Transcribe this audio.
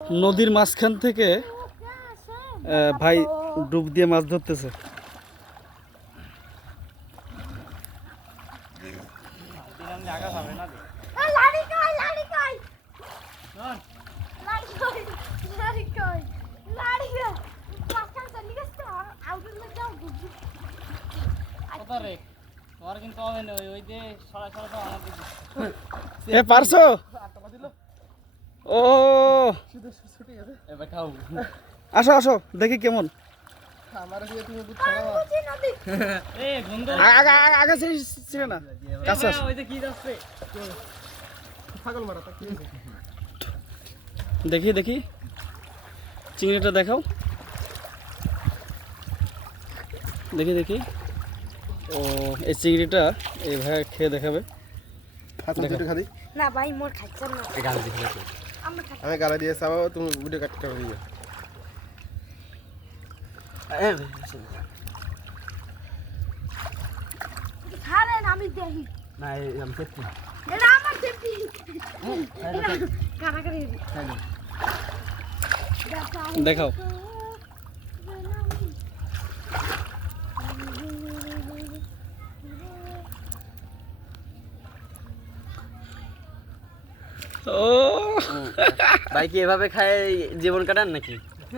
নদীর মাঝখান থেকে ভাই ডুব দিয়ে মাছ ধরতেছে। পারছো? ও আসো আসো দেখি কেমন। দেখি দেখি চিংড়িটা দেখাও, দেখি দেখি। ও এই চিংড়িটা এই ভাই খেয়ে দেখাবে। না ভাই মোর খাইছ না, আমি গালা দিয়ে চাবো, তুমি ভিডিও কাটতে দিও। খারেন আমি দেখি না আমি সত্যি এটা আমার দেখি কারাকারি দেখাও। ও ভাই কি এভাবে খায় জীবন কাটান নাকি?